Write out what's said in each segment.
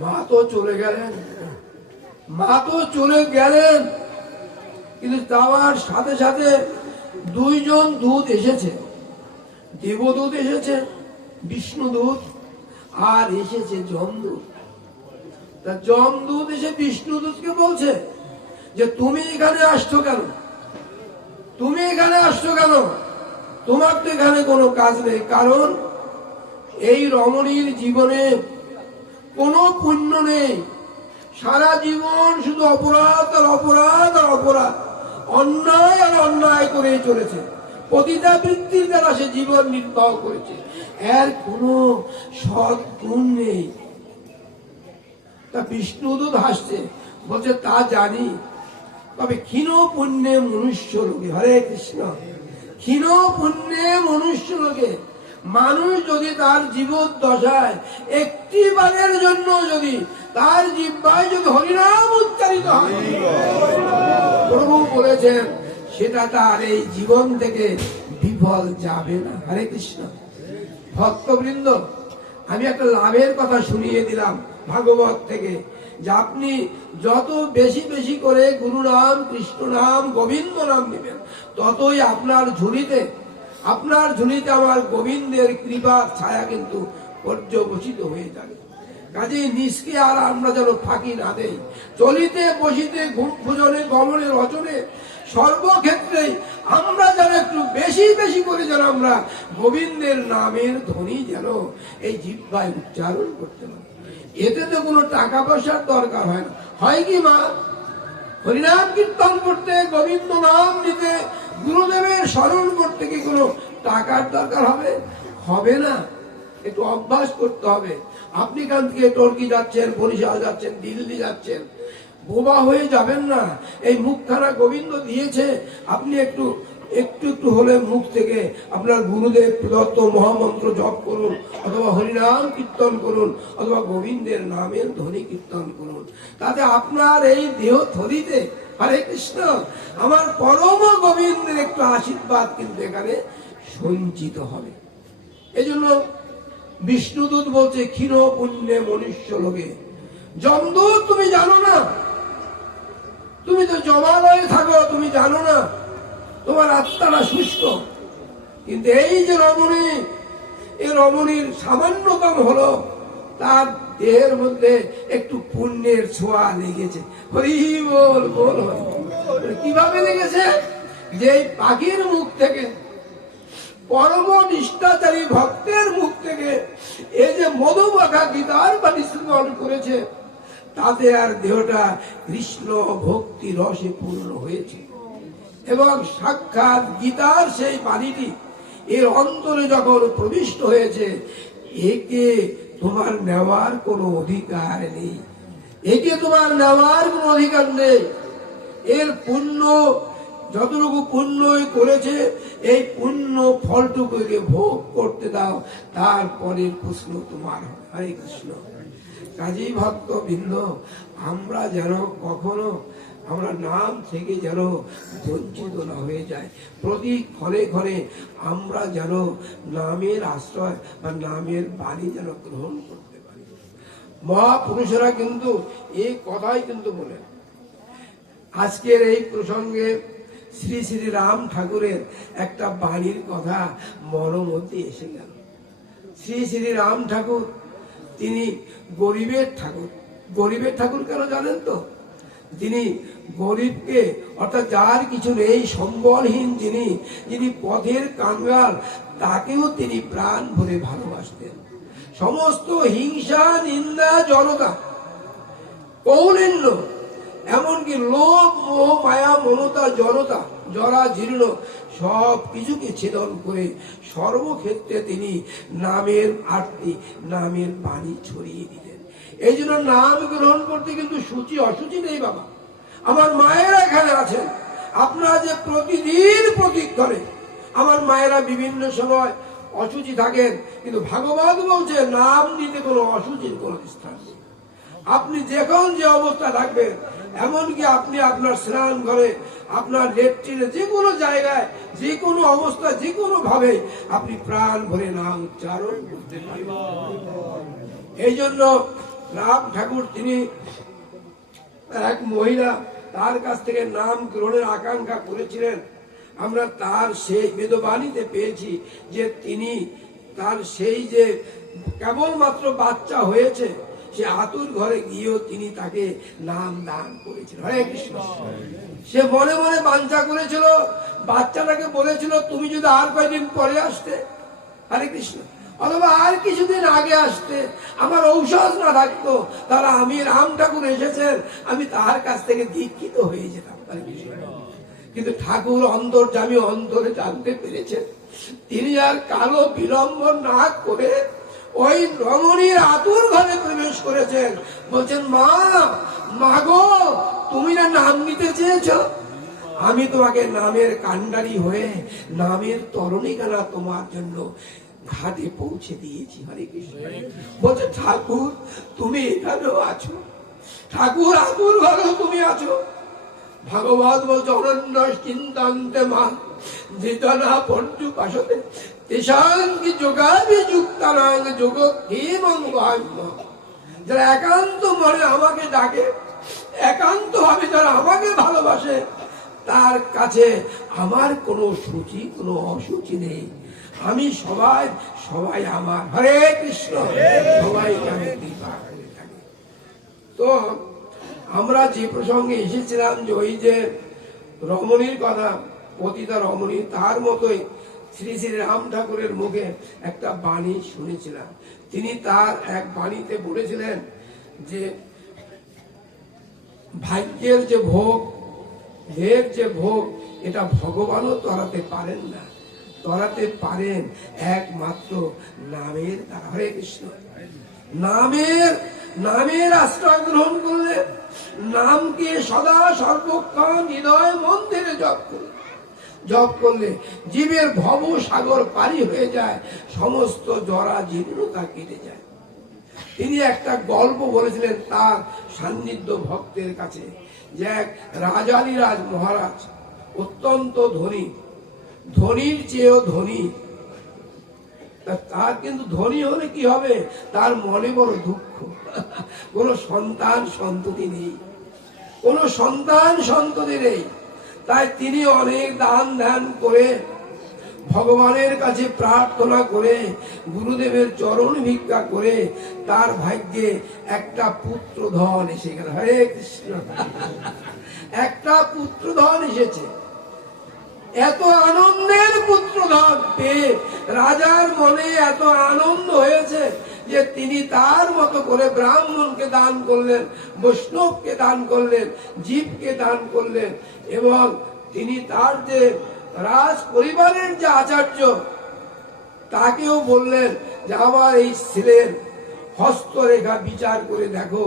মা তো চলে গেলেন, মা তো চলে গেলেন, কিন্তু যাওয়ার সাথে সাথে দুইজন দূত এসেছে। দেবদূত এসেছে, বিষ্ণুদূত, আর এসেছে যমদূত। তা যমদূত এসে বিষ্ণুদূতকে বলছে যে তুমি এখানে আসছো কেন, তুমি এখানে আসছো কেন, তোমার তো এখানে কোনো কাজ নেই। কারণ এই রমণীর জীবনে কোনো পুণ্য নেই, সারা জীবন শুধু অপরাধ আর অপরাধ আর অপরাধ, অন্যায় আর অন্যায় করে চলেছে, পতিতাবৃত্তির দ্বারা সে জীবন নির্বাহ করেছে, এর কোনো সৎ গুণ নেই। তা বিষ্ণুদূত হাসছে, বলছে তা জানি, তবে ক্ষীণ পুণ্যে মনুষ্য লোকে, হরে কৃষ্ণ, ক্ষীণ পুণ্যে মনুষ্য লোকে, মানুষ যদি তার জীবন দশায় একটি বারের জন্য যদি তার জিহ্বায় যদি হরিনাম উচ্চারিত হয়, প্রভু বলেছেন সেটা তার এই জীবন থেকে বিফল যাবে না। হরে কৃষ্ণ। ভক্তবৃন্দ, আমি একটা লাভের কথা শুনিয়ে দিলাম ভাগবত থেকে, যে আপনি যত বেশি বেশি করে গুরু নাম, কৃষ্ণ নাম, গোবিন্দ নাম নেবেন, ততই আপনার ঝুলিতে আমার গোবিন্দের কৃপার ছায়া কিন্তু পর্যবসিত হয়ে যাবে। কাজেই নিজকে আর আমরা যেন ফাঁকি না দেই, চলিতে বসিতে ভোজনে গমনে রচনে সর্বক্ষেত্রে আমরা যেন একটু বেশি বেশি করে যেন আমরা গোবিন্দের নামের ধ্বনি যেন এই জিহ্বায় উচ্চারণ করতে পারি। এতে তো কোনো টাকা পয়সার দরকার হয় না, হয় কি মা? হরিনাম কীর্তন করতে, গোবিন্দ নাম নিতে, গুরুদেবের স্মরণ করতে কি কোনো টাকার দরকার হবে? হবে না। একটু অভ্যাস করতে হবে। আপনি এখান থেকে টর্কি যাচ্ছেন, বরিশাল যাচ্ছেন, দিল্লি যাচ্ছেন, বোবা হয়ে যাবেন না। এই মুখখানা গোবিন্দ দিয়েছে, আপনি একটু একটু হলে মুখ থেকে আপনার গুরুদেব প্রদত্ত মহামন্ত্র জপ করুন, অথবা হরিনাম কীর্তন করুন, অথবা গোবিন্দের নামের ধ্বনি কীর্তন করুন। তাতে আপনার এই দেহ থলিতে, হরে কৃষ্ণ, আমার পরম গোবিন্দের একটু আশীর্বাদ কিন্তু এখানে সঞ্চিত হবে। এই জন্য বিষ্ণুদূত বলছে ক্ষীণ পুণ্যে মনুষ্য লোকে। যমদূত, তুমি জানো না, তুমি তো জমালয়ে থাকো, তুমি জানো না, তোমার আত্মাটা শুষ্ক। কিন্তু এই যে রমণী, এই রমণীর সামান্যতম হলো তার দেহের মধ্যে একটু পুণ্যের ছোঁয়া লেগেছে। হরি বল বল। কিভাবে লেগেছে? যে পাখির মুখ থেকে, পরম নিষ্ঠাচারী ভক্তের মুখ থেকে এই যে মধুমাখা গীতার বাণী শ্রবণ করেছে, তাতে আর দেহটা কৃষ্ণ ভক্তি রসে পূর্ণ হয়েছে। এবং সাক্ষাৎ গীতার সেই বাণীটি এর অন্তরে যখন প্রবিষ্ট হয়েছে, একে তোমার নেওয়ার কোনো অধিকার নেই, একে তোমার নেওয়ার কোনো অধিকার নেই। এর পুণ্য যতটুকু পুণ্য করেছে, এই পুণ্য ফলটুকুকে ভোগ করতে দাও, তারপরের প্রশ্ন তোমার। হরে কৃষ্ণ। কাজী ভক্তবৃন্দ, আমরা যেন কখনো আমরা নাম থেকে যেন বঞ্চিত না হয়ে যায়। প্রতি ক্ষণে ক্ষণে আমরা যেন নামের আশ্রয় বা নামের বাণী যেন গ্রহণ করতে পারি। মহাপুরুষেরা কিন্তু এই কথাই কিন্তু বলেন। আজকের এই প্রসঙ্গে শ্রী শ্রী রাম ঠাকুরের একটা বাণীর কথা মনের মধ্যে এসে গেল। শ্রী শ্রী রাম ঠাকুর তিনি গরিবের ঠাকুর। গরিবের ঠাকুর কেন জানেন তো? তিনি গরিবকে, অর্থাৎ যার কিছু নেই, সম্বলহীন, যিনি পথের কাঙ্গাল, তাকেও তিনি প্রাণ ভরে ভালোবাসতেন। সমস্ত হিংসা, নিন্দা, জড়তা, কৌলিন্য, এমনকি লোভ, মোহ, মায়া, মমতা, জড়তা, জরা জীর্ণ সব কিছুকে ছেদন করে সর্বক্ষেত্রে তিনি নামের আরতি, নামের বাণী ছড়িয়ে দিলেন। এই জন্য নাম গ্রহণ করতে কিন্তু সূচি অসুচি নেই বাবা। আমার মায়েরা এখানে আছেন, আপনারা যে প্রতিদিন প্রতিক্ষণে, আমার মায়েরা বিভিন্ন সময় অসুচি থাকেন, কিন্তু ভাগবত বলছে নাম নিতে কোনো অসুচির কোনো স্থান নেই। আপনি যখন যে অবস্থা থাকবেন, এমনকি আপনি আপনার স্নান ঘরে, আপনার লেট্রিনে, যে কোনো জায়গায়, যে কোনো অবস্থা, যে কোনো ভাবে আপনি প্রাণ ভরে নাম উচ্চারণ করতে পারবেন। এই জন্য রাম ঠাকুর তিনি এক মহিলা তার কাছ থেকে নাম গ্রহণের আকাঙ্ক্ষা করেছিলেন। আমরা তার সেই বেদবাণীতে পেয়েছি যে তিনি তার সেই যে কেবলমাত্র বাচ্চা হয়েছে সে আতুর ঘরে গিয়েও তিনি তাকে নাম দান করেছিলেন। হরে কৃষ্ণ। সে মনে মনে বাঞ্ছা করেছিল, বাচ্চাটাকে বলেছিল তুমি যদি আর কয়েকদিন পরে আসতে, হরে কৃষ্ণ, অথবা আর কিছুদিন আগে আসতে, আমার ঔষধ না থাকতো, তাহলে আমি রাম ঠাকুর এসেছেন আমি তার কাছ থেকে দীক্ষিত হয়ে যেতাম। হরে কৃষ্ণ। কিন্তু ঠাকুর অন্তর্যামী অন্তরে জানতে পেরেছেন, তিনি আর কালো বিলম্ব না করে ওই রমণীর আতুর ঘরে প্রবেশ করেছেন। বলছেন, মা, মাগো, তুমি না নাম নিতে চেয়েছ, আমি তোমাকে নামের কান্ডারি হয়ে নামের তরণিকানা তোমার জন্য ঘাটে পৌঁছে দিয়েছি। হরে কৃষ্ণ। বলছে, ঠাকুর তুমি এখানেও আছো, ঠাকুর আতুর ঘরেও তুমি আছো। ভাগবত বলছে, অনন্য চিন্তান্তে মান যেতনা পঞ্চু পাশতে তেসাঙ্গি যোগাবি যুক্তানাং যোগ কেমং ভাগ্য। যারা একান্ত মনে আমাকে ডাকে, একান্ত ভাবে যারা আমাকে ভালোবাসে, তার কাছে আমার কোনো সূচি কোনো অসুচি নেই। আমি সবাই সবাই আমার। হরে কৃষ্ণ। সবাইকে আমি কৃপা করে থাকি। তো আমরা যে প্রসঙ্গে এসেছিলাম যে ওই যে রমণীর কথা, পতিতা রমণী, তার মতোই শ্রী শ্রী রাম ঠাকুরের মুখে একটা বাণী শুনেছিলাম। তিনি তার এক বাণীতে বলেছিলেন যে ভাগ্যের যে ভোগ, দেহের যে ভোগ, এটা ভগবানও তরাতে পারেন না, তরাতে পারেন একমাত্র নামের দ্বারা। হরে কৃষ্ণ। নামের আশ্রয় গ্রহণ করলে, নামকে সদা সর্বক্ষণ হৃদয় মন্দিরে জপ করলে জীবের ভব সাগর পারি হয়ে যায়, সমস্ত জরা জীর্ণতা কেটে যায়। তিনি একটা গল্প বলেছিলেন তার সান্নিধ্য ভক্তের কাছে, যে এক রাজাধিরাজ মহারাজ অত্যন্ত ধনী, ধনীর চেয়েও ধনী। তার কিন্তু ধনী হলে কি হবে, তার মনে বড় দুঃখ, কোন সন্তান সন্ততি নেই, কোন সন্তান সন্ততি নেই। তাই তিনি অনেক দান ধ্যান করে, ভগবানের কাছে প্রার্থনা করে, গুরুদেবের চরণ ভিক্ষা করে তার ভাগ্যে একটা পুত্রধন এসে গেল। হরে কৃষ্ণ। একটা পুত্রধন এসেছে। এত আনন্দের পুত্রধন পেয়ে রাজার মনে এত আনন্দ হয়েছে যে তিনি তার মতো করে ব্রাহ্মণকে দান করলেন, বৈষ্ণবকে দান করলেন, জীবকে দান করলেন, এবং তিনি তার যে রাজ পরিবারের যে আচার্য তাকেও বললেন যে আমার এই ছেলের হস্তরেখা বিচার করে দেখো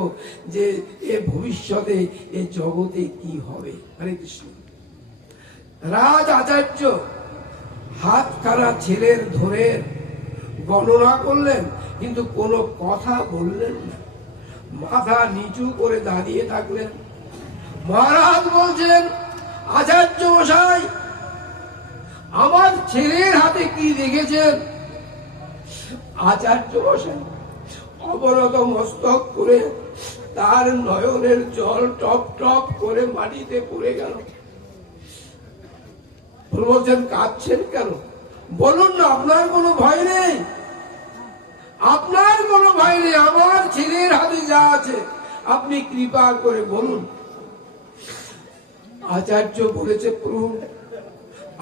যে এ ভবিষ্যতে এ জগতে কি হবে। হরে কৃষ্ণ। রাজ আচার্য হাতখানা ছেলের ধরে গণনা করলেন, কিন্তু কোনো কথা বললেন না, মাথা নিচু করে দাঁড়িয়ে থাকলেন। মহারাজ বলছেন, আচার্য মশাই, আমার ছেলের হাতে কি দেখেছেন? আচার্য মশাই অবনত মস্তক করে তার নয়নের জল টপ টপ করে মাটিতে পড়ে গেল। বলছেন, কাঁদছেন কেন? বলুন না, আপনার কোনো ভয় নেই, আপনার কোনো ভয় নেই, আমার ছেলের হাতে যা আছে আপনি কৃপা করে বলুন। আচার্য বলেছে, প্রভু,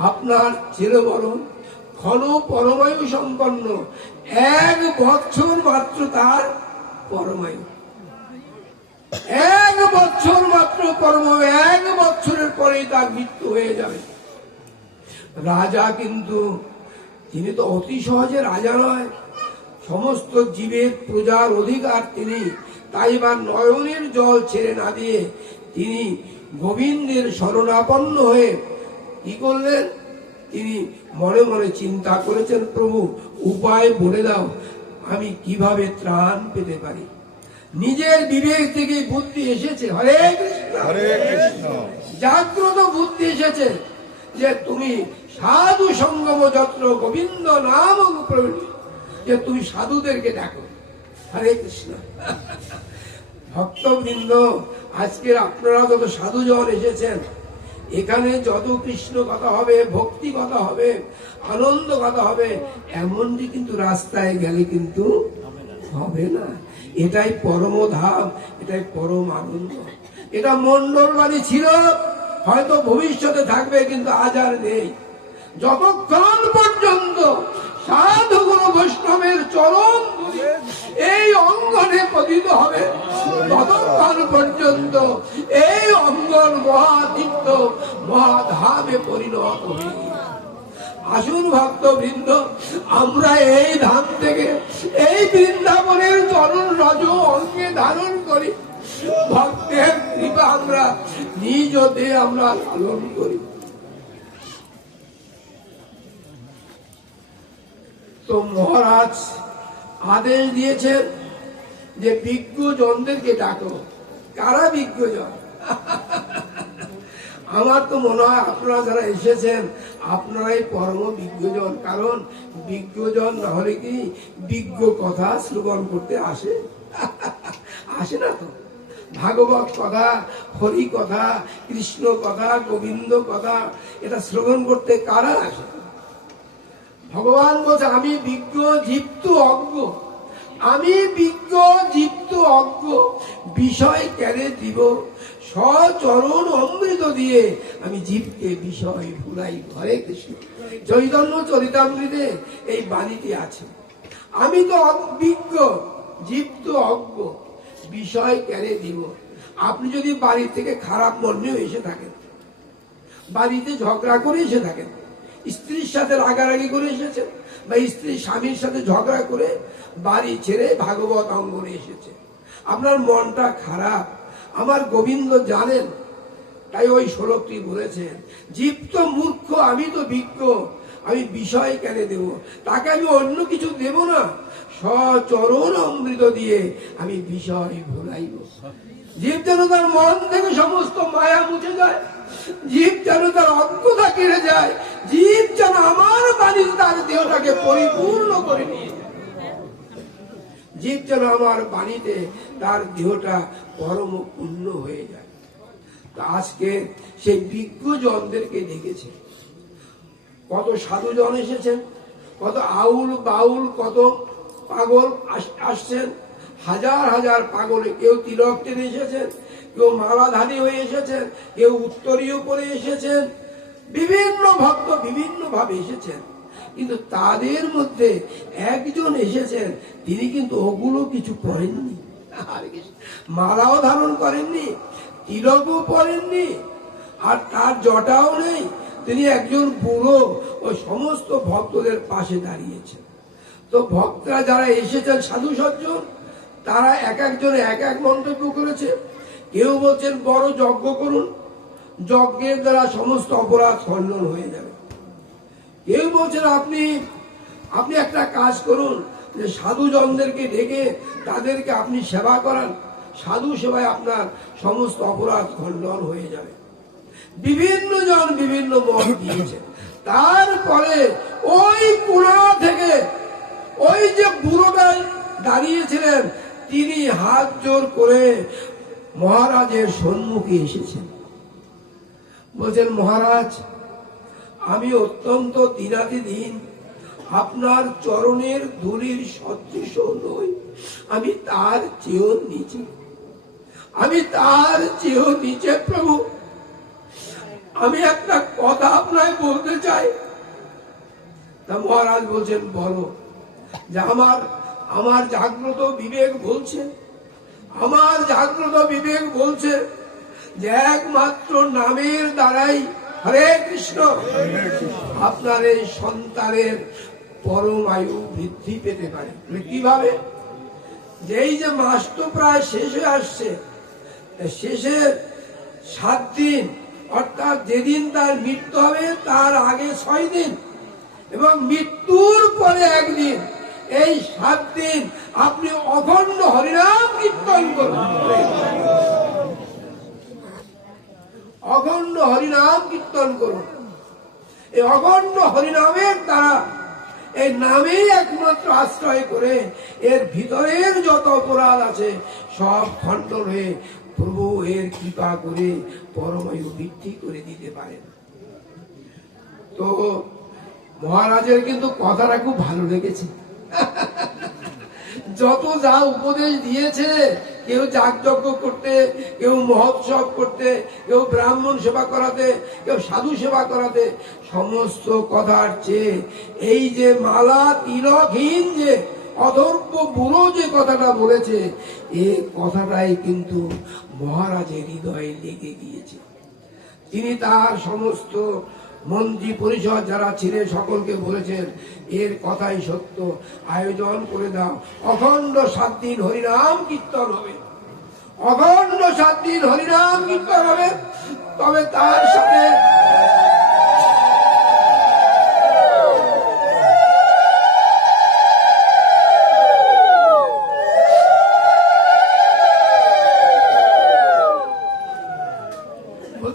আপনার ছেলে বলুন ঘন পরমায়ু সম্পন্ন, 1 বছর মাত্র তার পরমায়ু, 1 বছর মাত্র পরমায়ু, 1 বছরের পরেই তার মৃত্যু হয়ে যাবে। রাজা কিন্তু তিনি তো অতি সহজে রাজা নয়, সমস্ত জীবের প্রজার অধিকার তিনি, তাই বা নয়নের জল ছেড়ে না দিয়ে তিনি গোবিন্দের শরণাপন্ন হয়ে কি করলেন? তিনি মনে মনে চিন্তা করেছেন, প্রভু উপায় বলে দাও, আমি কিভাবে ত্রাণ পেতে পারি। নিজের বিবেক থেকে বুদ্ধি এসেছে। হরে কৃষ্ণ। হরে কৃষ্ণ। জাগ্রত বুদ্ধি এসেছে যে তুমি সাধু সঙ্গম যত্র গোবিন্দ নাম প্রবৃত্তি, যে তুমি সাধুদেরকে ডাকো। হরে কৃষ্ণ। ভক্তবৃন্দ, আজকে আপনারা যত সাধুজন এসেছেন, এখানে যত কৃষ্ণ কথা হবে, ভক্তি কথা হবে, আনন্দ কথা হবে, এমনটি কিন্তু রাস্তায় গেলে কিন্তু হবে না। এটাই পরম ধাম, এটাই পরম আনন্দ। এটা মন্ডল বাড়ি ছিল, হয়তো ভবিষ্যতে থাকবে, কিন্তু আজ আর নেই। যতক্ষণ পর্যন্ত সাধু গুরু বৈষ্ণবের চরণ এই অঙ্গনে পতিত হবে, ততক্ষণ পর্যন্ত এই অঙ্গন মহাতীর্থ মহাধামে পরিণত হবে। আসুন ভক্তবৃন্দ, আমরা এই ধাম থেকে এই বৃন্দাবনের চরণ রজ অঙ্গে ধারণ করি, ভক্তের কৃপা আমরা নিজ দেহে আমরা লালন করি। তো মহারাজ আদেশ দিয়েছেন যে বিজ্ঞজনদেরকে ডাকো। কারা বিজ্ঞজন? আমার তো মনে হয় আপনারা যারা এসেছেন আপনারাই পরম বিজ্ঞজন। কারণ বিজ্ঞজন না হলে কি বিজ্ঞ কথা শ্রবণ করতে আসে? আসে না তো। ভাগবত কথা, হরি কথা, কৃষ্ণ কথা, গোবিন্দ কথা, এটা শ্রবণ করতে কারা আসে? ভগবান বলছে আমি বিজ্ঞ, জীব অজ্ঞ। আমি বিজ্ঞ, জীব অজ্ঞ, বিষয় কেন দিব? সচরণ অমৃত দিয়ে আমি জীবকে বিষয় ভুলাই। হরে কৃষ্ণ। চৈতন্য চরিতামৃতে এই বাণীটি আছে। আমি তো বিজ্ঞ, জীব তো অজ্ঞ, বিষয় কেন দিব? আপনি যদি বাড়ি থেকে খারাপ মন নিয়ে এসে থাকেন, বাড়িতে ঝগড়া করে এসে থাকেন, স্ত্রীর সাথে রাগারাগি করে এসেছেন, বা স্ত্রী স্বামীর সাথে ঝগড়া করে বাড়ি ছেড়ে ভাগবত অঙ্গনে এসেছে, আপনার মনটা খারাপ, আমার গোবিন্দ জানেন। তাই ওই শ্লোকটি বলেছেন, জীব তো মূর্খ, আমি তো বিজ্ঞ, আমি বিষয় কেন দেব? তাকে আমি অন্য কিছু দেব না, সচরণ অমৃত দিয়ে আমি বিষয় ভুলাইব। জীব যেন তার মন থেকে সমস্ত মায়া মুছে যায়, জীব যেন তার অজ্ঞতা কেড়ে যায়, জীব যেন আমার বাণী তার দেহটাকে পরিপূর্ণ করে নিয়ে যায়, জীব যেন আমার বাণীতে তার দেহটা পরম পূর্ণ হয়ে যায়। তো আজকে সেই বিজ্ঞজনদেরকে ডেকেছে। কত সাধুজন এসেছেন, কত আউল বাউল, কত পাগল আসছেন, হাজার হাজার পাগলে। কেউ তিলক টেনে এসেছেন, কেউ মালাধারী হয়ে এসেছেন, কেউ উত্তরীয় করে এসেছেন, বিভিন্ন ভক্ত বিভিন্ন ভাবে এসেছেন। কিন্তু তাদের মধ্যে একজন এসেছেন, তিনি কিন্তু ওগুলো কিছু পড়েননি, মালাও ধারণ করেননি, তিলকও পড়েননি, আর তার জটাও নেই। তিনি একজন বুড়ো ওই সমস্ত ভক্তদের পাশে দাঁড়িয়েছেন। তো ভক্তরা যারা এসেছেন সাধু সজ্জন, তারা এক একজনে এক এক মন্তব্য করেছে। কেউ বলছেন বড় যজ্ঞ করুন, যজ্ঞের দ্বারা সমস্ত অপরাধ খণ্ডন হয়ে যাবে। কেউ বলছেন আপনি একটা কাজ করুন, যে সাধুজনদেরকে ডেকে তাদেরকে আপনি সেবা করান, সাধু সেবায় আপনার সমস্ত অপরাধ খণ্ডন হয়ে যাবে। বিভিন্ন জন বিভিন্ন মত দিয়েছে। তারপরে ওই কোণা থেকে ওই যে বুড়োটা দাঁড়িয়েছিলেন, তিনি হাত জোর করে মহারাজের সম্মুখে এসেছেন। বলছেন, মহারাজ, আমি অত্যন্ত দিনাতিদিন, আপনার চরণের ধুলির সদৃশ নই, আমি তার চেয়েও নিচে, আমি তার চেয়েও নিচে। প্রভু, আমি একটা কথা আপনাকে বলতে চাই। তা মহারাজ বলছেন, বলো। যে আমার জাগ্রত বিবেক বলছে, আমার জাগ্রত বিবেক বলছে যে একমাত্র নামের দ্বারাই, হরে কৃষ্ণ, আপনার এই সন্তানের পরম আয়ু বৃদ্ধি পেতে পারে। কিভাবে? যেই যে মাস তো প্রায় শেষ হয়ে আসছে, শেষের 7 দিন, অর্থাৎ যেদিন তার মৃত্যু হবে তার আগে 6 দিন এবং মৃত্যুর পরে 1 দিন, এই 7 দিন আপনি অখণ্ড হরিনাম কীর্তন করুন, অখণ্ড হরিনাম কীর্তন করুন। এই অখণ্ড হরিনামের দ্বারা এই নামেই একমাত্র আশ্রয় করে এর ভিতরের যত অপরাধ আছে সব খণ্ডন হয়ে প্রভু এর কৃপা করে পরমায়ু বৃদ্ধি করে দিতে পারেন। তো মহারাজের কিন্তু কথাটা খুব ভালো লেগেছে। যত যা উপদেশ দিয়েছে, কেউ যাগযজ্ঞ করতে, কেউ মহোৎসব করতে, কেউ ব্রাহ্মণ সেবা করাতে, কেউ সাধু সেবা করাতে, সমস্ত কথার চেয়ে এই যে মালা তিলকহীন যে অধর্ব বুড়ো যে কথাটা বলেছে, এই কথাটাই কিন্তু মহারাজের হৃদয়ে লেগে গিয়েছে। তিনি তার সমস্ত মন্ত্রী পরিষদ যারা ছিলেন সকলকে বলেছেন, এর কথাই সত্য, আয়োজন করে দাও, অখণ্ড 7 দিন হরিনাম কীর্তন হবে, অখণ্ড 7 দিন হরিনাম কীর্তন হবে। তবে তার সাথে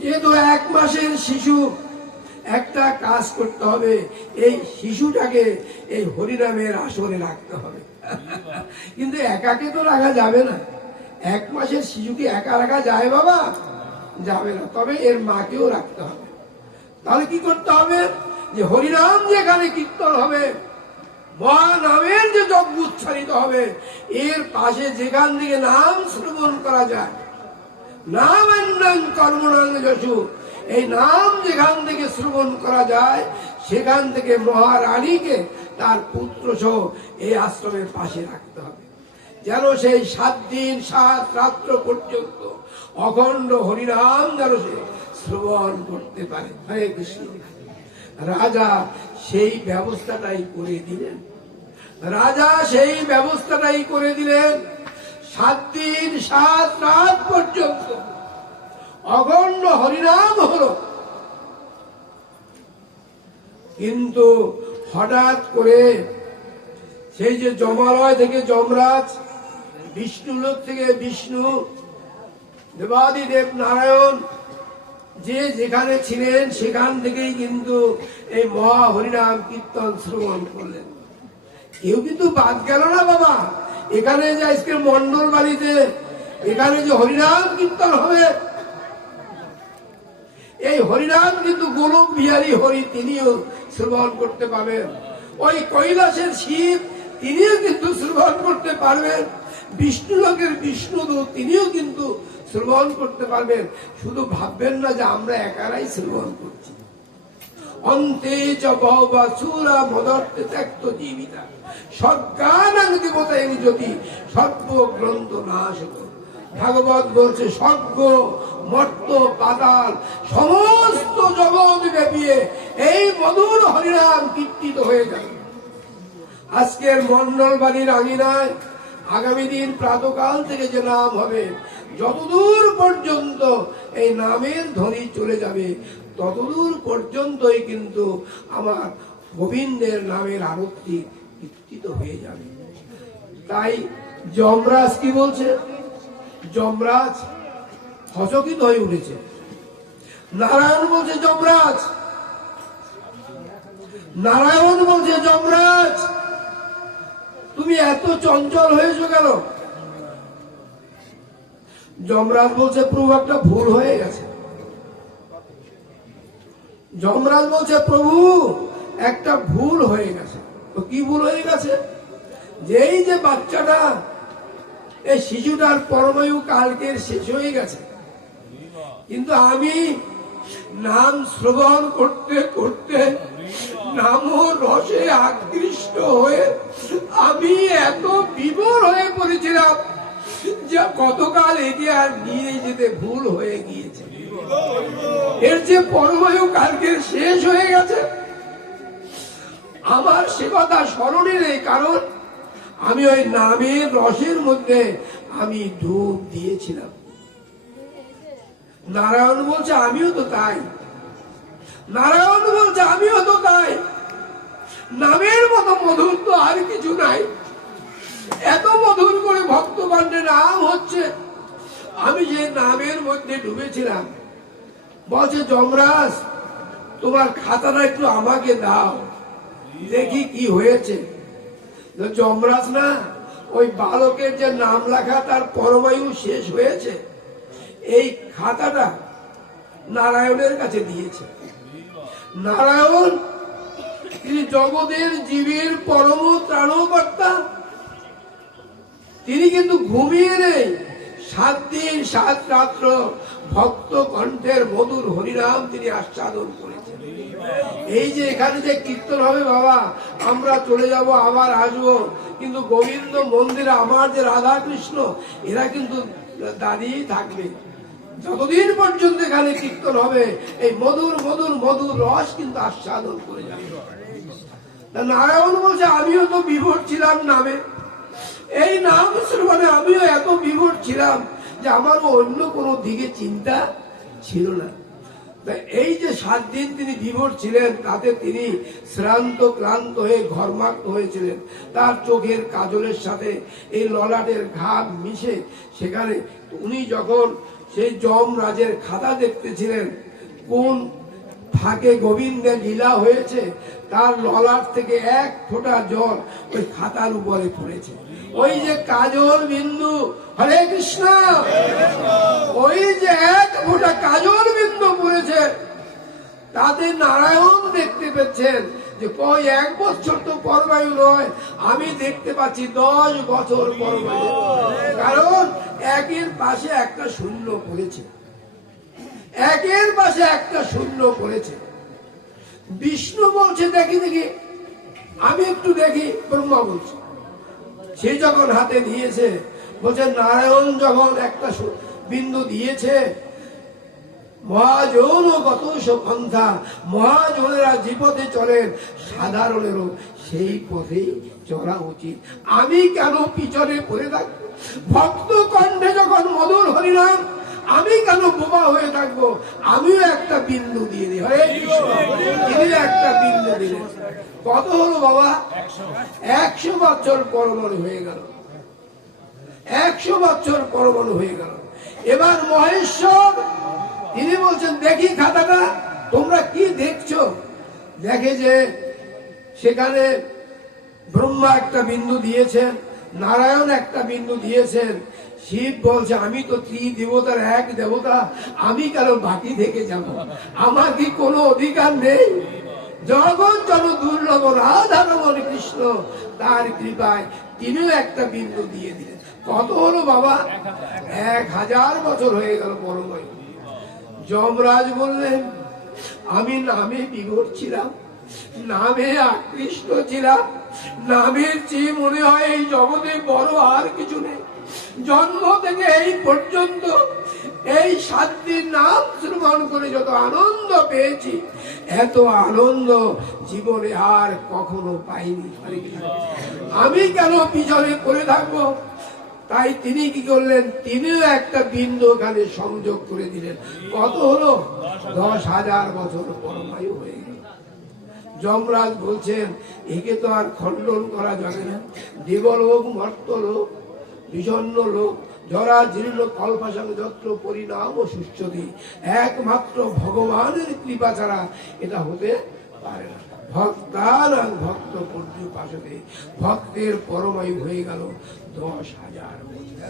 যেহেতু 1 মাসের শিশু, একটা কাজ করতে হবে, এই শিশুটাকে এই হরিনামের আসরে রাখতে হবে। কিন্তু একাকে তো রাখা যাবে না, 1 মাসের শিশুকে একা রাখা যায় বাবা? যাবে না। তবে এর মাকেও রাখতে হবে। তাহলে কি করতে হবে? যে হরিনাম যেখানে কীর্তন হবে, মহানামের যে যজ্ঞ উচ্চারিত হবে, এর পাশে যেখান থেকে নাম শ্রবণ করা যায়, নাম কর্মণাং যশু, এই নাম যেখান থেকে শ্রবণ করা যায়, সেখান থেকে মহারানীকে তার পুত্র সহ এই আশ্রমের পাশে রাখতে হবে, যেন সেই 7 দিন 7 রাত্র পর্যন্ত অখণ্ড হরিনাম যেন সে শ্রবণ করতে পারে। হরে কৃষ্ণ। রাজা সেই ব্যবস্থাটাই করে দিলেন, রাজা সেই ব্যবস্থাটাই করে দিলেন। 7 দিন 7 রাত পর্যন্ত অখণ্ড হরিনাম হলো। কিন্তু হঠাৎ করে সেই যে যমালয় থেকে যমরাজ, বিষ্ণুলোক থেকে বিষ্ণু, দেবাদিদেব নারায়ণ যে যেখানে ছিলেন সেখান থেকেই কিন্তু এই মহা হরিনাম কীর্তন শ্রবণ করলেন। কেউ কিন্তু বাদ গেল না বাবা। এখানে যে আজকের মন্ডল বাড়িতে এখানে যে হরিনাম কীর্তন হবে, এই হরিনাম কিন্তু গোলক বিহারী হরি তিনিও শ্রবণ করতে পারবেন। ওই কৈলাসের শিব তিনিও কিন্তু শ্রবণ করতে পারবেন। বিষ্ণুলোকের বিষ্ণুদূত তিনিও কিন্তু শ্রবণ করতে পারবেন। শুধু ভাববেন না যে আমরা একারাই শ্রবণ করছি। অন্তে চ বহুবাসুরা মদর্তে ত্যক্ত জীবিতা স্বর্গানাং দেবতাং জ্যোতি সর্বগ্রন্থ নাশক। ভাগবত বলছে স্বর্গ মর্ত পাতাল সমস্ত জগৎ ব্যাপিয়ে এই মধুর হরিনাম কীর্তিত হয়ে যায়। আজকের মন্ডল বাড়ির আঙিনায় আগামী দিন প্রাতকাল থেকে যে নাম হবে, যতদূর পর্যন্ত এই নামের ধ্বনি চলে যাবে, ততদূর পর্যন্তই কিন্তু আমার গোবিন্দের নামের আরতি কীর্তিত হয়ে যাবে। তাই যমরাজ কি বলছে? যমরাজ হচকিত হয়ে উঠেছে। নারায়ণ বলছে যমরাজ, নারায়ণ বলছে যমরাজ তুমি এত চঞ্চল হয়েছো কেন? যমরাজ বলছে প্রভু একটা ভুল হয়ে গেছে। যমরাজ বলছে প্রভু একটা ভুল হয়ে গেছে। তো কি ভুল হয়ে গেছে? যে এই যে বাচ্চাটা, এই শিশুটার পরমায়ু কালকের শেষ হয়ে গেছে, কিন্তু আমি নাম শ্রবণ করতে করতে নাম রসে আকৃষ্ট হয়ে আমি এত বিভোর হয়ে পড়েছিলাম যে গতকাল একে আর নিয়ে যেতে ভুল হয়ে গিয়েছে। এর যে পরমায়ু কালকের শেষ হয়ে গেছে, আমার সে কথা স্মরণে নেই, কারণ আমি ওই নামের রসের মধ্যে আমি ডুব দিয়েছিলাম। নারায়ণ বলছে আমিও তো তাই। নারায়ণ বলছে আমিও তো তাই। নামের মতো মধুর তো আর কিছু নাই। এত মধুর করে ভক্তবান্ডে নাম হচ্ছে, আমি যে নামের মধ্যে ডুবেছিলাম। বলছে যমরাজ তোমার খাতাটা একটু আমাকে দাও। দেখি কি হয়েছে। যমরাজ না ওই বালকের যে নাম লেখা তার পরমায়ু শেষ হয়েছে, এই খাতাটা নারায়ণের কাছে দিয়েছে। নারায়ণ তিনি জগতের জীবের পরম ত্রাণকর্তা, তিনি কিন্তু ঘুমিয়ে নেই। 7 দিন 7 রাত্র ভক্ত কণ্ঠের মধুর হরিনাম তিনি আস্বাদন করেছেন। এই যে এখানে যে কীর্তন হবে বাবা, আমরা চলে যাব আবার আসবো, কিন্তু গোবিন্দ মন্দিরে আমার যে রাধা কৃষ্ণ এরা কিন্তু দাঁড়িয়ে থাকবে যতদিন পর্যন্ত এখানে কীর্তন হবে। এই মধুর মধুর মধুর রস কিন্তু আস্বাদন করে যাবে। নারায়ণ বলছে আমিও তো বিভোর ছিলাম নামে, এই নাম শ্রবণে আমিও এত বিভোর ছিলাম যে আমারও অন্য কোনো দিকে চিন্তা ছিল না। এই যে 7 দিন তিনি বিভোর ছিলেন, তাতে তিনি শ্রান্ত ক্লান্ত হয়ে ঘর্মাক্ত হয়েছিলেন। তার চোখের কাজলের সাথে এই ললাটের ঘাম মিশে সেখানে উনি যখন সেই যমরাজের খাতা দেখতেছিলেন, কোন ফাঁকে গোবিন্দের লীলা হয়েছে, তার ললাট থেকে 1 ফোঁটা জল ওই খাতার উপরে পড়েছে। ওই যে কাজল বিন্দু, হরে কৃষ্ণ, ওই যে 1 ফোঁটা কাজল বিন্দু পড়েছে, তাতে নারায়ণ দেখতে পেয়েছেন যে কই 1 বছর তো পরমায়ু নয়, আমি দেখতে পাচ্ছি 10 বছর পরমায়ু। কারণ 1-এর পাশে একটা শূন্য পড়েছে, 1-এর পাশে একটা শূন্য পড়েছে। বিষ্ণু বলছে দেখি দেখি, আমি একটু দেখি। ব্রহ্মা বলছে, সে যখন হাতে নিয়েছে বলছে নারায়ণ যখন একটা বিন্দু দিয়েছে, মহাজন গত পন্থা, মহাজনেরা যে পথে চলেন সাধারণেরও সেই পথেই চলা উচিত। আমি কেন পিছনে পড়ে থাকবো? ভক্ত কণ্ঠে যখন মধুর হরিনাম, আমি কেন বোবা হয়ে থাকবো? আমিও একটা বিন্দু দিয়ে দিই। হরে কৃষ্ণ, তিনি একটা বিন্দু দিলেন। কত হলো বাবা? 100 বছর পরমাণু হয়ে গেল, 100 বছর পরমাণু হয়ে গেল। এবার মহেশ্বর তিনি বলছেন দেখি খাতাটা, তোমরা কি দেখছো? দেখে যে সেখানে ব্রহ্মা একটা বিন্দু দিয়েছেন, নারায়ণ একটা বিন্দু দিয়েছেন। শিব বলছে আমি তো 3 দেবতার 1 দেবতা, আমি কেন বাকি থেকে যাব? আমার কি কোনো অধিকার নেই? জগৎ জন দুর্লভ রাধারমণ কৃষ্ণ, তার কৃপায় তিনিও একটা বিন্দু দিয়ে দিলেন। কত হলো বাবা? 1000 বছর হয়ে গেল পরমায়ু। যমরাজ বললেন আমি নামে বিভোর ছিলাম, নামে আকৃষ্ট ছিলাম, নামের চেয়ে মনে হয় এই জগতে বড় আর কিছু নেই। জন্ম থেকে এই পর্যন্ত এই 7 দিন নাম শ্রবণ করে যত আনন্দ পেয়েছি, এত আনন্দ জীবনে আর কখনো পাইনি। আমি কেন পিছনে পড়ে থাকবো? তাই তিনি কি করলেন? তিনিও একটা বিন্দু ওখানে সংযোগ করে দিলেন। কত হলো? 10,000 বছর পরমায়ু হয়ে গেল। যমরাজ বলছেন একে তো আর খণ্ডন করা যাবে না। দেবলোক, মর্তলোক, বিষণ্ণ লোক, জরা জীর্ণ কল্পাসং যত্র পরিণাম ও সুস্থতি, একমাত্র ভগবানের কৃপা ছাড়া এটা হতে পারে না। ভক্তানাং ভক্ত পর্যুপাসতে, ভক্তের পরমায়ু হয়ে গেল 10,000 বছর।